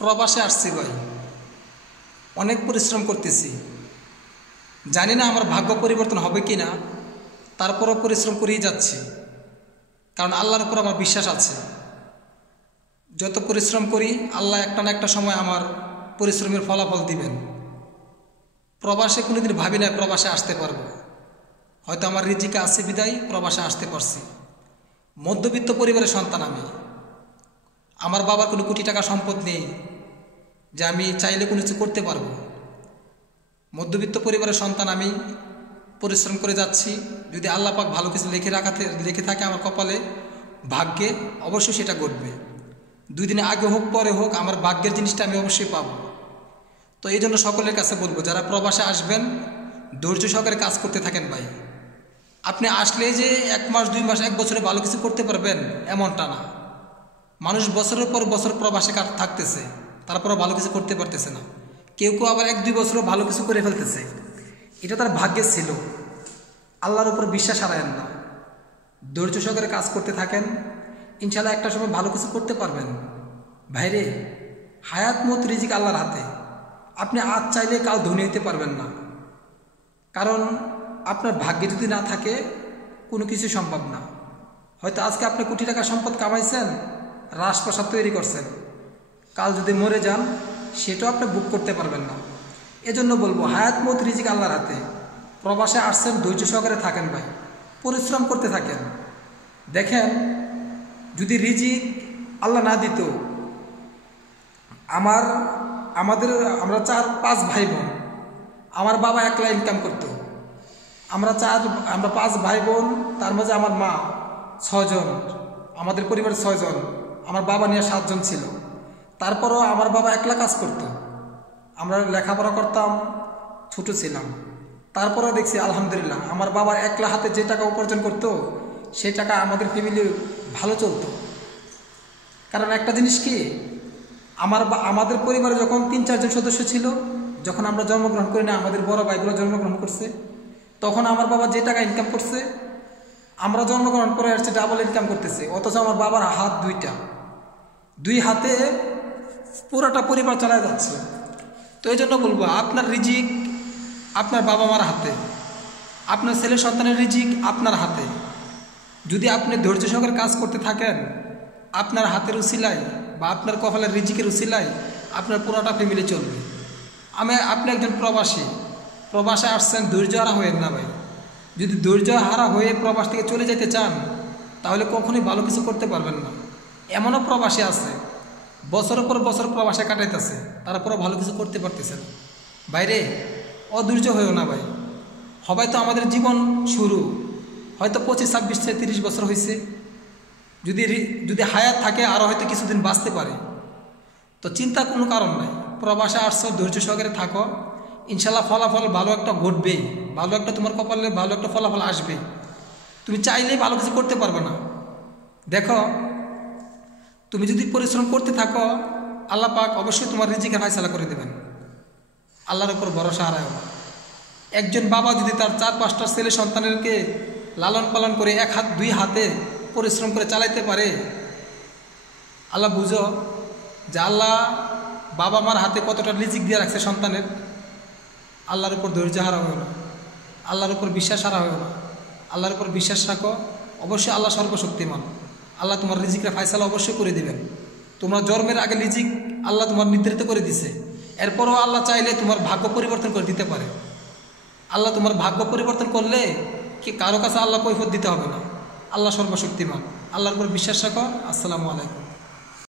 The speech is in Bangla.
প্রবাসে আসছি ভাই, অনেক পরিশ্রম করতেছি। জানি না আমার ভাগ্য পরিবর্তন হবে কি না, তারপরও পরিশ্রম করেই যাচ্ছি, কারণ আল্লাহর উপর আমার বিশ্বাস আছে। যত পরিশ্রম করি আল্লাহ একটা না একটা সময় আমার পরিশ্রমের ফলাফল দিবেন। প্রবাসে কোনোদিন ভাবি না প্রবাসে আসতে পারবো, হয়তো আমার রিজিকে আছে বিদায় প্রবাসে আসতে পারছি। মধ্যবিত্ত পরিবারের সন্তান আমি, আমার বাবার কোনো কোটি টাকা সম্পদ নেই যে আমি চাইলে কোনো কিছু করতে পারবো। মধ্যবিত্ত পরিবারের সন্তান আমি, পরিশ্রম করে যাচ্ছি। যদি আল্লাহ পাক ভালো কিছু লিখে থাকে আমার কপালে, ভাগ্যে, অবশ্যই সেটা ঘটবে। 2 দিনে আগে হোক পরে হোক আমার ভাগ্যের জিনিসটা আমি অবশ্যই পাবো। তো এই জন্য সকলের কাছে বলবো, যারা প্রবাসে আসবেন ধৈর্য সহকারে কাজ করতে থাকেন ভাই। আপনি আসলেই যে 1 মাস 2 মাস 1 বছরে ভালো কিছু করতে পারবেন এমনটা না। মানুষ বছরের পর বছর প্রবাসে থাকতেছে, তারপরও ভালো কিছু করতে পারতেছে না। কেউ কেউ আবার 1-2 বছরও ভালো কিছু করে ফেলতেছে। এটা তার ভাগ্যে ছিল। আল্লাহর উপর বিশ্বাস হারায়েন না, ধৈর্য সহকারে কাজ করতে থাকেন, ইনশাল্লাহ একটা সময় ভালো কিছু করতে পারবেন। ভাইরে, হায়াত মত রিজিক আল্লাহর হাতে। আপনি আজ চাইলে কাল ধনী হতে পারবেন না, কারণ আপনার ভাগ্যে যদি না থাকে কোনো কিছু সম্ভব না। হয়তো আজকে আপনি কোটি টাকা সম্পদ কামাইছেন, রাজপ্রাসাদ তৈরি করছেন, কাল যদি মরে যান সেটাও আপনি বুক করতে পারবেন না। এজন্য বলবো, হায়াত মত রিজিক আল্লাহর হাতে। প্রবাসে আসছেন, ধৈর্য সহকারে থাকেন ভাই, পরিশ্রম করতে থাকেন। দেখেন, যদি রিজিক আল্লাহ না দিত, আমরা 4-5 ভাই বোন, আমার বাবা একলা ইনকাম করতো। আমরা 5 ভাই বোন, তার মাঝে আমার মা 6 জন, আমাদের পরিবারের 6 জন, আমার বাবা নিয়ে 7 জন ছিল। তারপরও আমার বাবা একলা কাজ করতো, আমরা লেখাপড়া করতাম, ছোট ছিলাম। তারপরও দেখছি আলহামদুলিল্লাহ আমার বাবা একলা হাতে যে টাকা উপার্জন করতো সেই টাকা আমাদের ফ্যামিলি ভালো চলতো। কারণ একটা জিনিস কি, আমাদের পরিবারে যখন 3-4 জন সদস্য ছিল, যখন আমরা জন্মগ্রহণ করি না, আমাদের বড় ভাইগুলো জন্মগ্রহণ করছে, তখন আমার বাবা যে টাকা ইনকাম করছে, আমরা জন্মগ্রহণ করে আসছে ডাবল ইনকাম করতেছে। অথচ আমার বাবার হাত 2টা, 2 হাতে পুরাটা পরিবার চালায় যাচ্ছে। তো এই জন্য বলবো, আপনার রিজিক আপনার বাবা মার হাতে, আপনার ছেলে সন্তানের রিজিক আপনার হাতে। যদি আপনি ধৈর্য সহকারে কাজ করতে থাকেন, আপনার হাতের উসিলায় বা আপনার কপালের রিজিকের উসিলায় আপনার পুরোটা ফ্যামিলি চলবে। আপনি একজন প্রবাসে আসছেন, ধৈর্য হারা হয়েন না ভাই। যদি ধৈর্য হারা হয়ে প্রবাস থেকে চলে যেতে চান, তাহলে কখনোই ভালো কিছু করতে পারবেন না। এমনও প্রবাসী আছে, বছরের পর বছর প্রবাসে কাটাইতেছে, তারপরও ভালো কিছু করতে পারতেছে না। বাইরে অধৈর্য হয়েও না ভাই। সবাই তো আমাদের জীবন শুরু, হয়তো 25, 26, 30 বছর হয়েছে। যদি হায়াত থাকে আরও হয়তো কিছুদিন বাঁচতে পারে। তো চিন্তার কোনো কারণ নাই। প্রবাসে আসছো, ধৈর্য সহকারে থাকো, ইনশাল্লাহ ফলাফল ভালো একটা ঘটবেই। ভালো একটা তোমার কপালে ভালো একটা ফলাফল আসবে। তুমি চাইলেই ভালো কিছু করতে পারবে না। দেখো, তুমি যদি পরিশ্রম করতে থাকো, আল্লাহ পাক অবশ্যই তোমার রিজিকের ফায়সালা করে দেবেন। আল্লাহর উপর ভরসা হারায় না। একজন বাবা যদি তার 4-5টা ছেলে সন্তানেরকে লালন পালন করে 2 হাতে পরিশ্রম করে চালাইতে পারে, আল্লাহ বুঝো যে আল্লাহ বাবা মার হাতে কতটা রিজিক দিয়ে রাখছে সন্তানের। আল্লাহর উপর ধৈর্য হারা হয়েও না, আল্লাহর উপর বিশ্বাস হারা হয়েও না। আল্লাহর উপর বিশ্বাস রাখো, অবশ্যই আল্লাহ সর্বশক্তিমান। আল্লাহ তোমার রিজিকের ফায়সালা অবশ্যই করে দিবেন। তোমরা জন্মের আগে রিজিক আল্লাহ তোমার নির্ধারিত করে দিছে, এরপরও আল্লাহ চাইলে তোমার ভাগ্য পরিবর্তন করে দিতে পারে। আল্লাহ তোমার ভাগ্য পরিবর্তন করলে কি কারো কাছে আল্লাহ কৈফিয়ত দিতে হবে না। আল্লাহ সর্বশক্তিমান। আল্লাহর উপর বিশ্বাস রাখো। আসসালামু আলাইকুম।